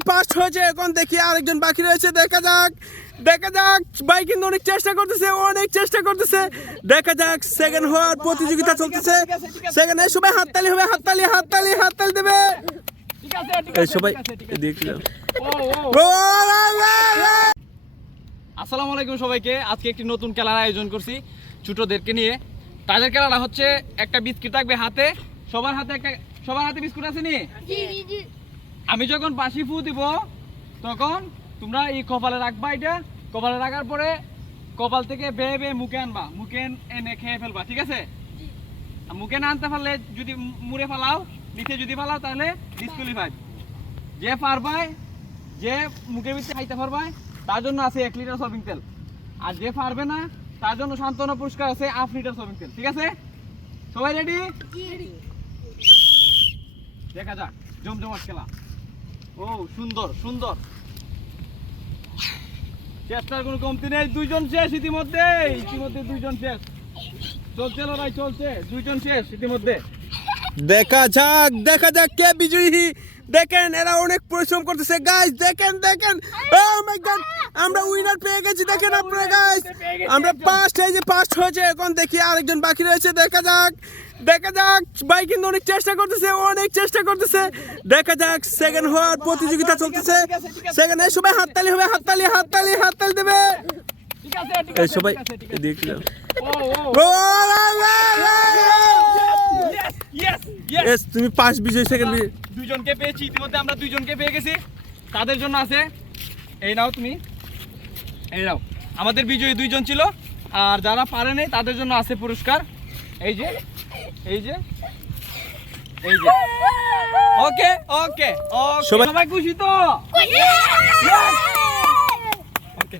যে ফার্স্ট হয়েছে, এখন দেখি আরেকজন বাকি রয়েছে। দেখা যাক ভাই কিন্তু অনেক চেষ্টা করতেছে। দেখা যাক সেকেন্ড হওয়ার প্রতিযোগিতা চলতেছে। সেকেন্ডে সবাই হাততালি হবে, হাততালি দেবে এই সবাই। আসসালামু আলাইকুম সবাইকে। আজকে একটি নতুন খেলার আয়োজন করছি ছোটদেরকে নিয়ে। তাদের খেলাটা হচ্ছে একটা বিস্কুট থাকবে হাতে, সবার হাতে বিস্কুট আছে নি? আমি যখন বাঁশি ফু দিব তখন তোমরা এই কপালে রাখবা, এটা কপালে রাখার পরে কপাল থেকে বেয়ে বেয়ে মুখে আনবা, মুখে এনে খেয়ে ফেলবা, ঠিক আছে? মুখে না আনতে পারলে যদি মুড়ে ফেলাও, নিচে যদি ফেলাও তাহলে ডিসকুয়ালিফাইড। যে পারবাই, যে মুখের ভিতরে খাইতে পারবাই তার জন্য আছে 1 লিটার সয়াবিন তেল, আর যে পারবে না তার জন্য সান্ত্বনা পুরস্কার আছে 1/2 লিটার সয়াবিন তেল, ঠিক আছে? সবাই রেডি? দেখা যাক জমজমাট খেলা। ও সুন্দর, চেষ্টার কোনো কমতি নেই। 2 জন শেষ ইতিমধ্যে 2 জন শেষ। চলছে লড়াই, চলছে, 2 জন শেষ ইতিমধ্যে। দেখা যাক কে বিজয়ী। দেখেন এরা অনেক পরিশ্রম করতেছে গাইস। দেখেন ও মাই গড, আমরা উইনার পেয়ে গেছি। দেখেন আপনারা গাইস, আমরা ফার্স্ট হয়েছে। এখন দেখি আরেকজন বাকি রয়েছে। দেখা যাক ভাই কিন্তু অনেক চেষ্টা করতেছে। দেখা যাক সেকেন্ড হওয়ার প্রতিযোগিতা চলতেছে। সেকেন্ডে সবাই হাততালি হবে, হাততালি দেবে এই সবাই। ইয়েস, তুমি ফার্স্ট বিজয়ী, সেকেন্ড বিজয়ী। 2 জনকে পেয়েছি ইতিমধ্যে, আমরা 2 জনকে পেয়ে গেছি। তাদের জন্য আছে, এই নাও তুমি, এই নাও। আমাদের বিজয়ী 2 জন ছিল, আর যারা পারে নাই তাদের জন্য আছে পুরস্কার। এই যে ওকে সবাই খুশি তো? ওকে